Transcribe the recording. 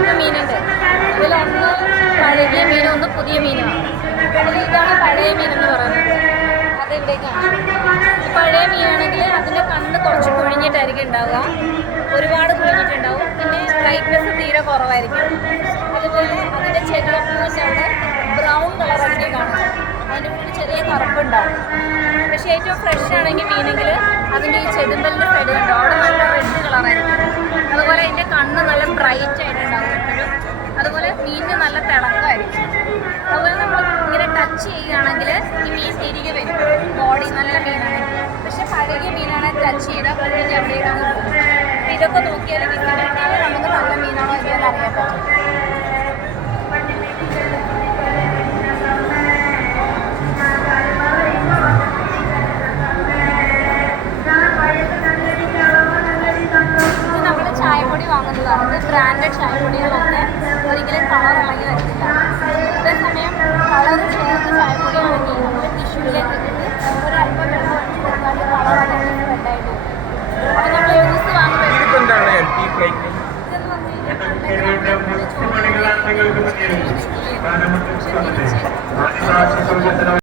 Type മീനുണ്ട്. ഇതിലൊന്ന് പഴകിയ മീനും ഒന്ന് പുതിയ മീനുമാണ്. ഇതാണ് പഴയ മീൻ എന്ന് പറയുന്നത്. അതിവിടേക്കാണ്. പഴയ മീനാണെങ്കിൽ അതിൻ്റെ കണ്ണ് കുറച്ച് കുഴിഞ്ഞിട്ടായിരിക്കും ഉണ്ടാവുക, ഒരുപാട് കുഴിഞ്ഞിട്ടുണ്ടാവും. പിന്നെ ബ്രൈറ്റ്നെസ് തീരെ കുറവായിരിക്കും. അതുപോലെ അതിൻ്റെ ചെകിളപ്പൂവിൻ്റെ അവിടെ ബ്രൗൺ കളറായിട്ട് കാണും, അതിൻ്റെ ഉള്ളിൽ ചെറിയ കറുപ്പുണ്ടാവും. പക്ഷേ ഏറ്റവും ഫ്രഷ് ആണെങ്കിൽ മീനെങ്കിൽ അതിൻ്റെ ഈ ചെതുമ്പലിൻ്റെ സൈഡ് കണ്ടോ, അവിടെ നല്ല റെഡ് കളറായിരിക്കും. അതുപോലെ അതിൻ്റെ കണ്ണ് നല്ല ബ്രൈറ്റ് ആയിട്ടുണ്ടാവും എപ്പോഴും. അതുപോലെ മീനിന് നല്ല തിളക്കമായിരിക്കും. അതുപോലെ നമ്മൾ ഇങ്ങനെ ടച്ച് ചെയ്യുകയാണെങ്കിൽ ഈ മീൻ തിരികെ വരും, ബോഡി നല്ല മീനാണെങ്കിൽ. പക്ഷെ പഴകിയ മീനാണെങ്കിൽ ടച്ച് ചെയ്താൽ കുഞ്ഞിൻ്റെ അവിടേക്കാണ് പോകും. അപ്പോൾ ഇതൊക്കെ നോക്കിയാൽ വിസിലുണ്ടെങ്കിൽ നമുക്ക് നല്ല മീനാണോ ഇതെന്ന് അറിയാൻ പറ്റും. ചായപ്പൊടി വാങ്ങുന്നതാണ്. ഇത് ബ്രാൻഡഡ് ചായപ്പൊടികളൊക്കെ ഒരിക്കലും കളർ ഇളകി വരത്തില്ല. അതേസമയം കളർ ചേർത്ത് ചായപ്പൊടി ആണെങ്കിൽ നമ്മൾ ടിഷ്യൂവിലേക്ക് ഇട്ടിട്ട് ഒരല്പം വെള്ളം ഒഴിച്ച് കൊടുത്താൽ കളർ അല്ലെങ്കിൽ റെഡായിട്ട് വരും. അപ്പോൾ നമ്മൾ ജ്യൂസ് വാങ്ങുമ്പോൾ ഇതെന്ന് പറഞ്ഞു കഴിഞ്ഞാൽ